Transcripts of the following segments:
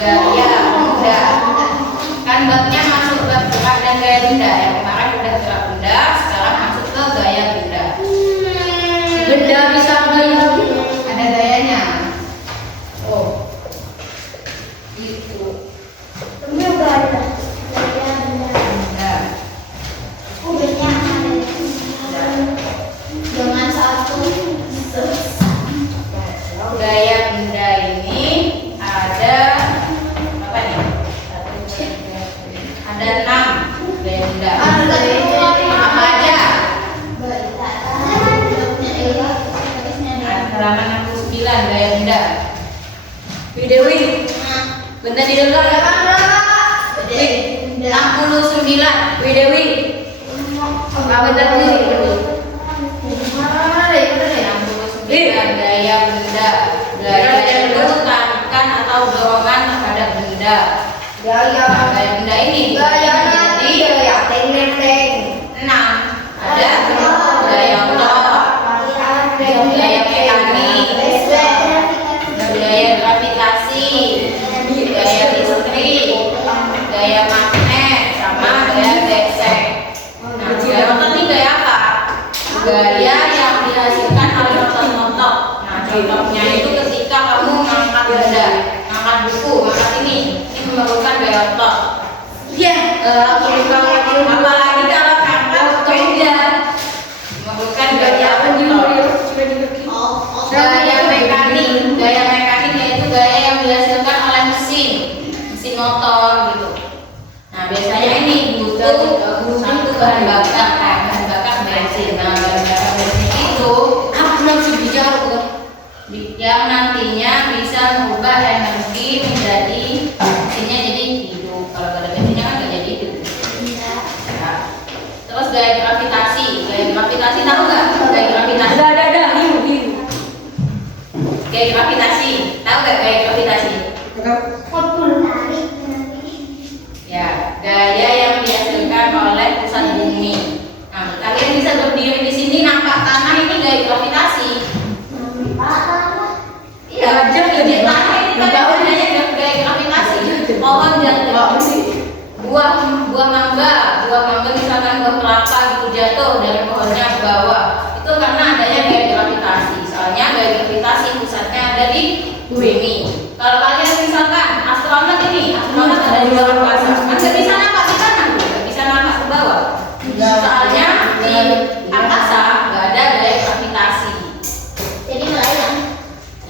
gaya benda. Kan babnya masuk bab gerak dan gaya benda. Yang kemarin udah gerak benda, sekarang masuk ke gaya benda. Benda bisa gaya gitu. Ada gayanya. Oh, itu. Ini gaya benda. Dengan satu Gaya benda ini ada apa nih? Ada 6 gaya benda. Apa aja? Halaman 69 gaya benda. Dewi, bentar di dekat ya kan? 69 Dewi. Bentar dulu. 69 gaya benda. Gaya itu tarikan atau dorongan terhadap benda. Gaya benda ini jadi 6. Ada gaya motor, gaya mekanik, gaya gravitasi, gaya listrik, gaya magnet, sama gaya gesek. Nah, gaya motor ini gaya apa? Gaya yang dihasilkan oleh motor-motor. Nah, contohnya itu ketika kamu mengangkat benda, mengangkat buku, mengangkat ini memerlukan gaya motor. Iya, apalagi kalau angkat benda, memerlukan gaya motor. Gaya mekanik yaitu gaya yang dihasilkan oleh mesin motor gitu. Nah, biasanya ini butuh satu bahan bakar bensin. Nah, bahan bakar bensin itu yang nantinya bisa mengubah energi menjadi mesinnya jadi hidup. Kalau gak ada bensinnya kan gak jadi hidup. Nah, terus gaya gravitasi tahu nggak? Gaya gravitasi. Ada. Gaya gravitasi, tahu nggak gaya gravitasi? Ya, gaya yang dihasilkan oleh pusat bumi. Nah, kalian bisa berdiri di sini nampak tanah, ini gaya gravitasi. Iya, jadi tanah ini pada gunanya gaya gravitasi. Pohon jatuh, buah mangga misalkan buah kelapa gitu jatuh dari pohonnya ke bawah, itu karena adanya gaya gravitasi. Soalnya gaya gravitasi pusatnya ada di bumi. Kalau kalian misalkan astronot ada di luar angkasa, kan nggak bisa nampak di kanan, nggak bisa nampak ke bawah. Soalnya di angkasa nggak ada gaya gravitasi. Jadi melayang.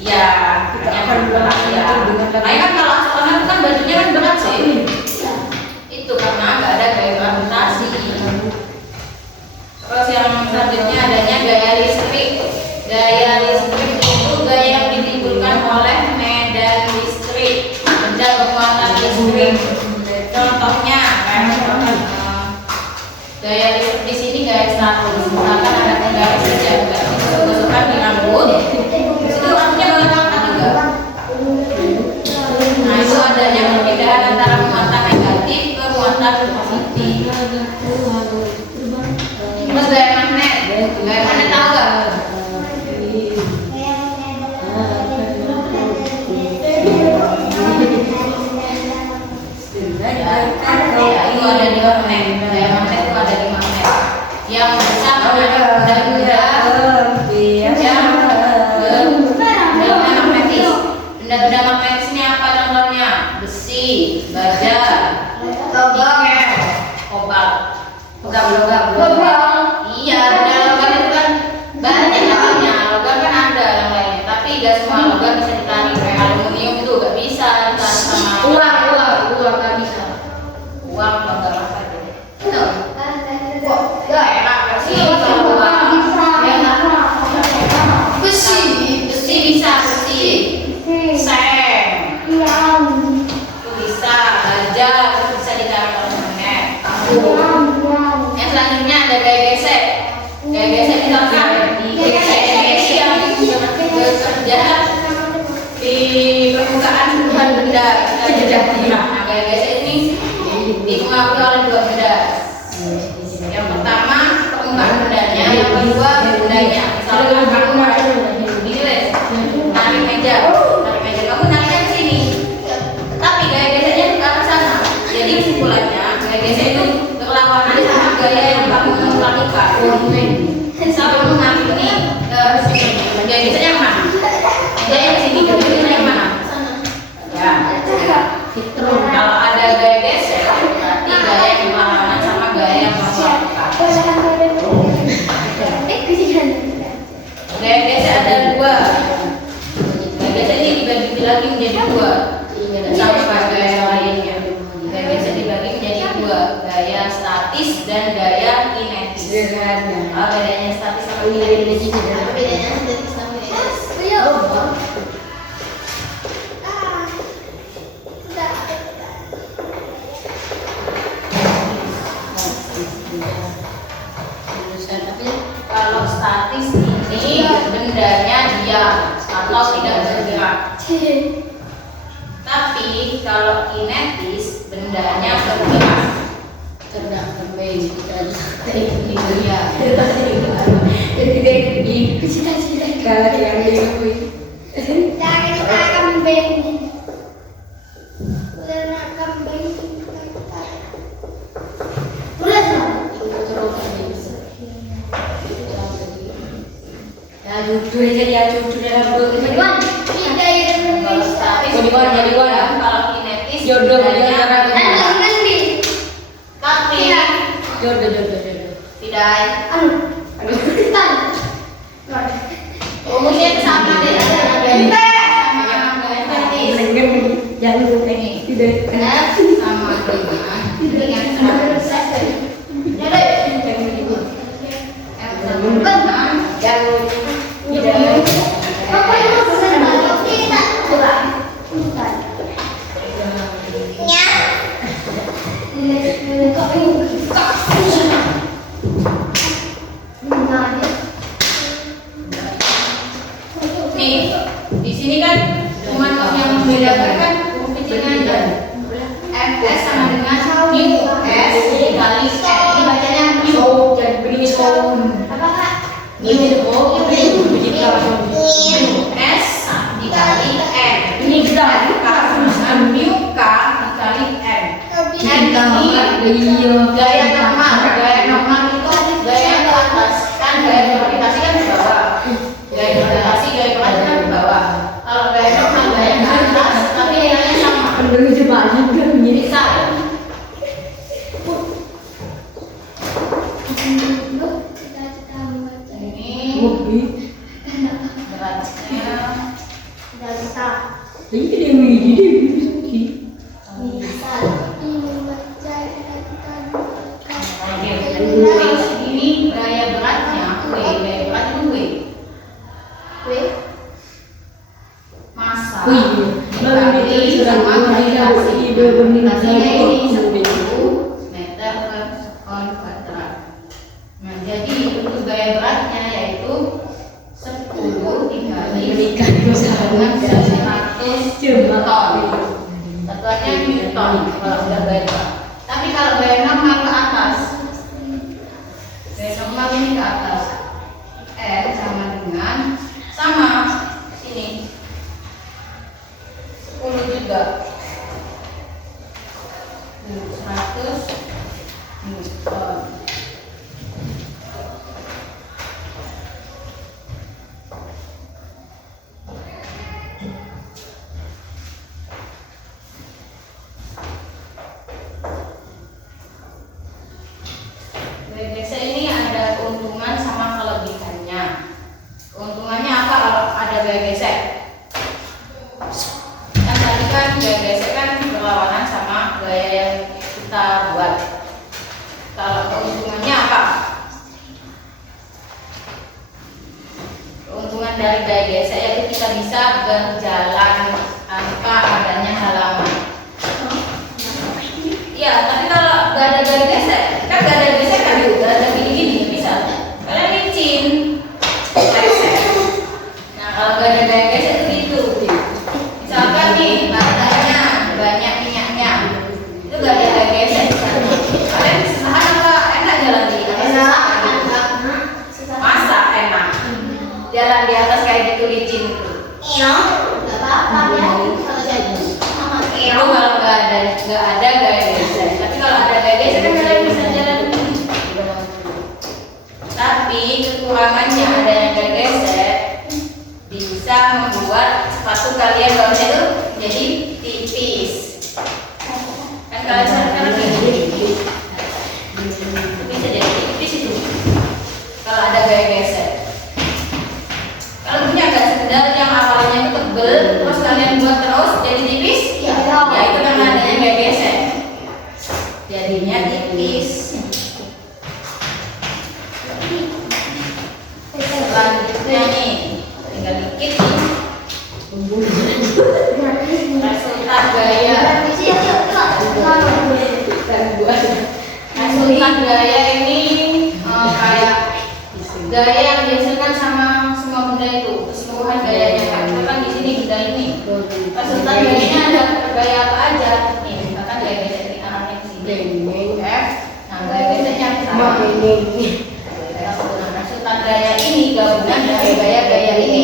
Iya, makanya kan kalau astronot itu kan bajunya kan berat sih. Itu karena nggak ada gaya gravitasi. Terus yang selanjutnya adanya gaya listrik. Gaya listrik itu gaya yang ditimbulkan oleh medan listrik, benda bermuatan listrik. Contohnya gaya listrik di sini gaya status. Misalkan ada penggaris saja, gosok-gosokan di rambut. Itu rambutnya bakal angkat juga. Nah, itu adanya perbedaan antara muatan negatif ke muatan positif. Terus gaya magnet tahu nggak? Ya, itu ada di magnet. Gaya magnet itu ada di magnet. Yang bisa menarik benda-benda yang benda magnetis. Benda-benda magnetis ini apa contohnya? Besi, baja, nikel, kobalt. Logam. Iya, benda logam itu kan banyak namanya. Logam kan ada yang lainnya, tapi gak semua logam bisa ditarik. Kayak aluminium itu gak bisa ditarik sama uang gak bisa. Uang logam apa itu? Itu. Ya enak sih kalau uang. Besi bisa, seng. Itu bisa, baja itu bisa ditarik oleh magnet. Yang selanjutnya ada gaya gesek. Gaya gesek misalkan yang bekerja di permukaan sebuah benda Nah, gaya gesek ini dipengaruhi oleh dua benda. Yang pertama permukaan bendanya, yang kedua bendanya. Misalkan kamu narik meja, kamu nariknya ke sini. Tapi gesek itu berlawanan sama gaya yang kamu lakukan. Sama mengambil ini gaya geseknya yang mana? Gaya yang sini, gaya geseknya yang mana? Ya. Kalau ada gaya gesek, berarti gaya yang berlawanan sama gaya yang kamu lakukan. Gaya gesek ada dua. Gaya gesek ini dibagi lagi menjadi dua. Sama kayak gaya yang lainnya. Gaya gesek dibagi menjadi dua, gaya statis dan gaya kinetis. Bedanya statis sama kinetis. Bedanya statis sama kinetis. Kalau statis ini bendanya diam atau tidak bergerak. Tapi kalau kinetis bendanya bergerak. Jujur aja dia, jujur dalam dua Kalau statis jadi kalau kinetis Jodoh, bendanya jodoh. bergerak. Tapi jodoh. tidak. Rumusnya itu sama deh. Sama gaya kinetis. Jangan ini tidak. F sama dengan F sama nih, di sini kan cuma yang membedakan kan kecilnya aja. Fs sama dengan mu s dikali n. Ini bacanya mu. Jangan beri sound. Mu s dikali n. Ini kita Sama mu k dikali n. N ini gaya normal itu gaya ke atas kan, gaya gravitasi kan di bawah. Gaya gravitasi, gaya kelas kan di bawah. Kalau gaya normal gaya ke atas, tapi nilainya sama. Penduduk Jepang kan begini. Bisa. Ini beratnya Ini dia midi ini gaya beratnya W, gaya berat itu W. Masa dikali sama gravitasi. Gravitasinya ini 10 meter per ton kuadrat. Nah, jadi untuk gaya beratnya yaitu 10 dikali dengan 100 ton. Satuannya Newton kalau udah gaya berat. Tapi kalau gaya normal ke atas, gaya normal ini ke atas, N sama dengan sini 10 juga 100 Newton. Gaya gesek ini ada keuntungan sama kelebihannya. Keuntungannya apa kalau ada gaya gesek? Yang tadi kan gaya gesek kan berlawanan sama gaya yang kita buat. Kalau keuntungannya apa? Keuntungan dari gaya gesek yaitu kita bisa berjalan tanpa adanya halangan. Iya, tapi kalau nggak ada gaya gesek, kan nggak ada gesek kan, nggak ada gini-gini, bisa. Kalian licin, gesek. Nah, kalau nggak ada gaya gesek itu gitu. Misalkan nih, batanya banyak minyaknya, itu nggak ada gaya gesek. Kalian susah apa? Enak jalan di atas? Masa enak? Jalan di atas kayak gitu licin itu. Nggak apa-apa. sepatu kalian bawahnya tuh jadi tipis. Kan kalian sekarang gini, bisa jadi tipis itu. Kalau ada gaya geser. Kalau punya agak sendal yang awalnya itu tebel, terus kalian buat terus jadi tipis, ya itu namanya gaya geser. Jadinya tipis. Selanjutnya nih, tinggal dikit nih. Resultan gaya. Resultan gaya ini kayak gaya yang dihasilkan sama semua benda itu, keseluruhan gayanya kan. Misalkan di sini benda ini, resultan gayanya ada gaya apa aja? Nih, misalkan gaya geser di arahnya ke sini, F. Nah, gaya gesernya ke sana. Resultan gaya ini gabungan dari gaya-gaya ini.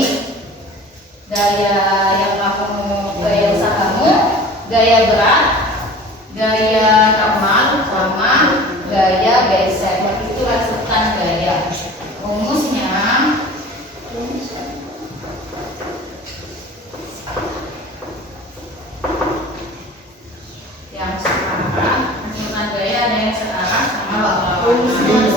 Gaya yang kamu, gaya usahamu, gaya berat, gaya normal, sama gaya geser. Itu resultan gaya. Rumusnya yang searah, resultan gaya ada yang searah sama berlawanan.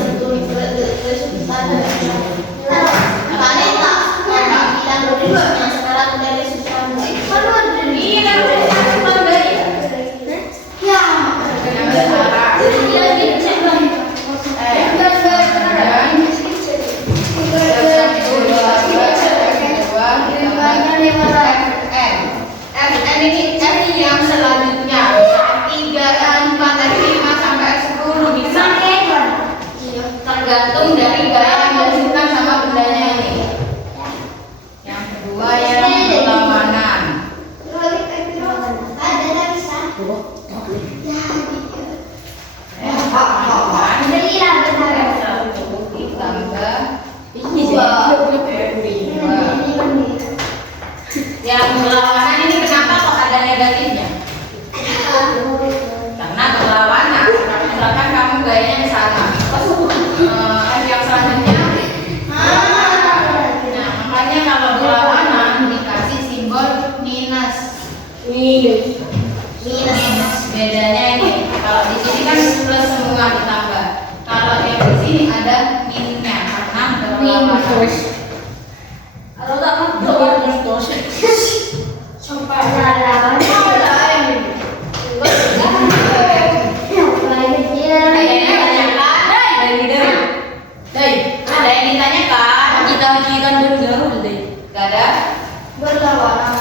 Tergantung dari gaya yang dihasilkan sama bendanya ini. Yang kedua yang berlawanan. Yang berlawanan ini kenapa kok ada negatifnya? Karena berlawanan. Misalkan kamu gayanya di sana, yang selanjutnya, nah makanya kalau berlawanan dikasih simbol minus. Bedanya ini, kalau di sini kan plus semua ditambah. Kalau yang di sini ada minusnya karena berlawanan. Kalau tak ada yang ditanyakan, kita ujikan dulu deh. Gak ada berlawanan.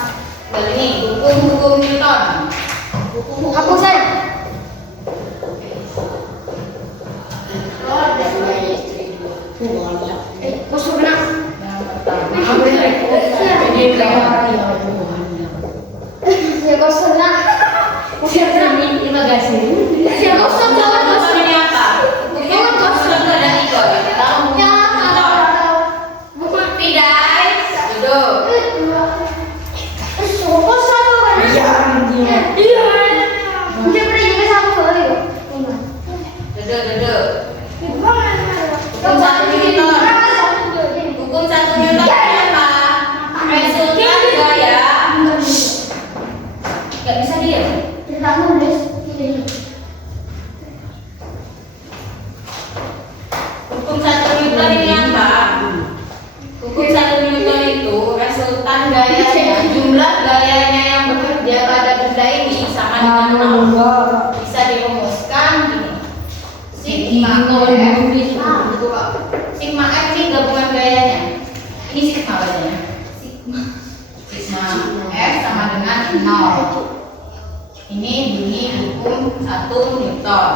Ini hukum-hukum Newton. Aku saya. Jumlah gayanya yang bekerja pada benda ini sama dengan 0. Bisa dirumuskan gini. Sigma F ini gabungan gayanya. Ini sigma bacanya. Sigma F sama dengan 0. Ini bunyi hukum 1 Newton.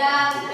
3